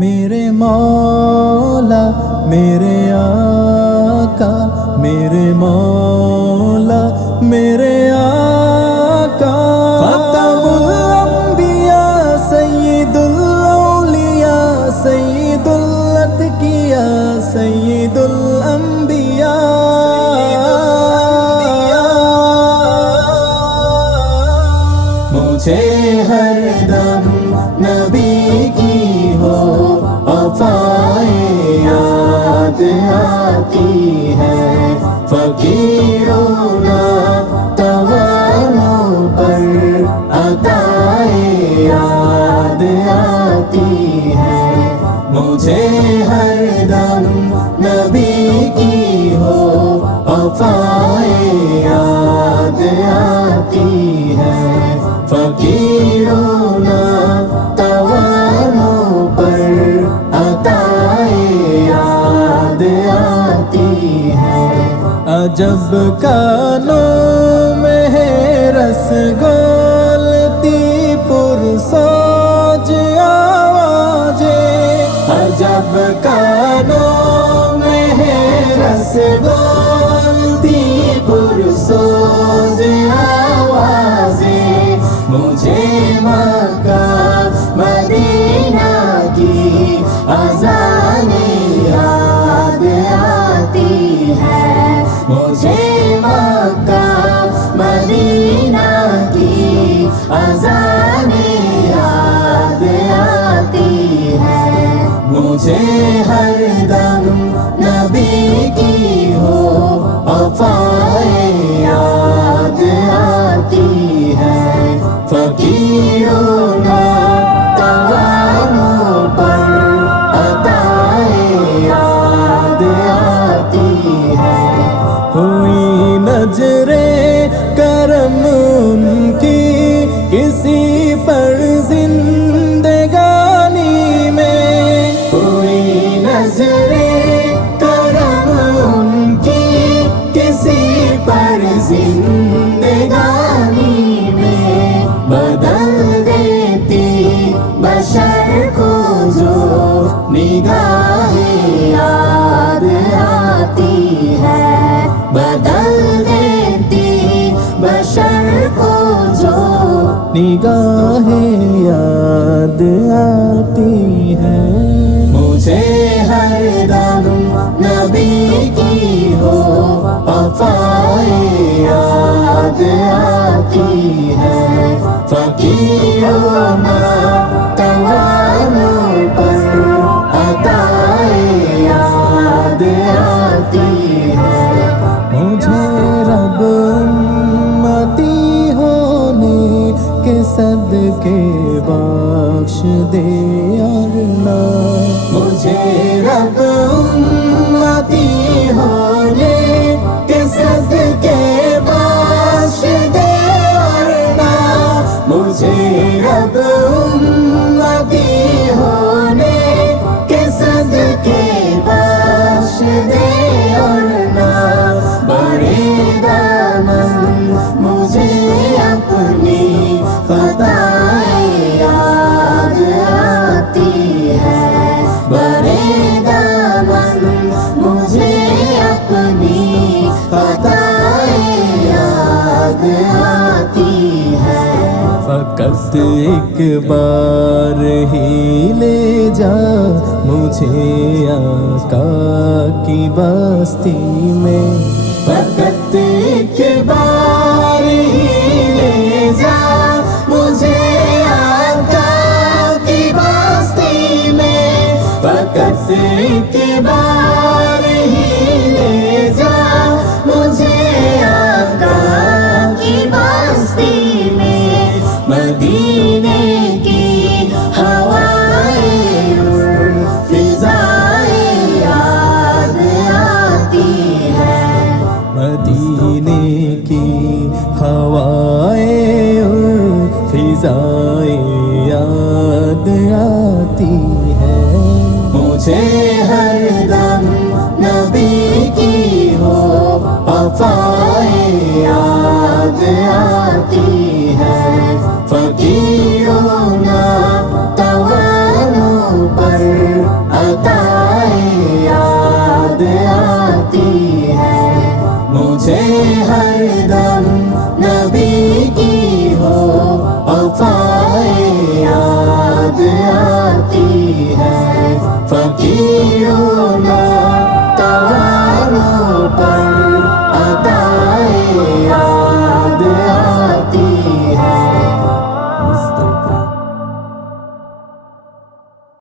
میرے مولا میرے آقا، میرے مولا میرے آقا، خاتم الانبیاء سید الاولیاء سید الاتقیاء سید الانبیاء، مجھے ہر دم نبی کی ہو وفائے یاد آتی ہے، فقیروں توانوں پر عطائے یاد آتی ہے، مجھے ہر دم نبی کی ہو وفائے یاد آتی ہے، فقیروں توانوں پر عطائے یاد آتی ہے، عجب کانوں میں ہے رس گولتی پرسوج آوازیں، عجب کانوں میں ہے رس گولتی پرسوج آوازیں، مجھے مکہ مدینہ کی اذانیں یاد آتی ہے، مجھے مکہ مدینہ کی اذانیں یاد آتی ہے، مجھے ہر دم نبی کی ہو وفائے یاد آتی ہے، فقیروں توانوں پر عطائے یاد آتی ہے، ہوئی نظر کرم ان کی کسی پر زندگانی میں، ہوئی نظر کرم ان کی کسی پر زندگانی میں، بدل دیتی بشر کو جو نگاہ یاد آتی ہے، بدل دیتی بشر کو جو نگاہ یاد آتی ہے، مجھے ہر دم نبی کی ہو وفائے یاد آتی ہے، فقیروں توانوں پر عطائے یاد آتی ہے، مجھے رب امتی ہونے کے صدقے بخش دے اللہ، مجھے رب امتی ہونے کے صدقے بخش دے اللہ، مجھے رب امتی ہونے کے صدقے بخش دے اللہ، بڑے دامن مجھے اپنی خطائیں یاد آتی ہے، بڑے دامن مجھے اپنی خطائیں یاد آتی ہے، فقط ایک بار ہی لے جا مجھے آقا کی بستی میں، فقط ایک بار ہی لے جا مجھے آقا کی بستی میں، فقط ایک بار ہی لے جا مجھے آقا کی بستی میں، مدینے کی ہوائیں اور فضائیں یاد آتی ہے، مدینے کی ہوائیں اور فضائیں یاد آتی ہے، مجھے ہر دم نبی کی ہو وفائیں یاد آتی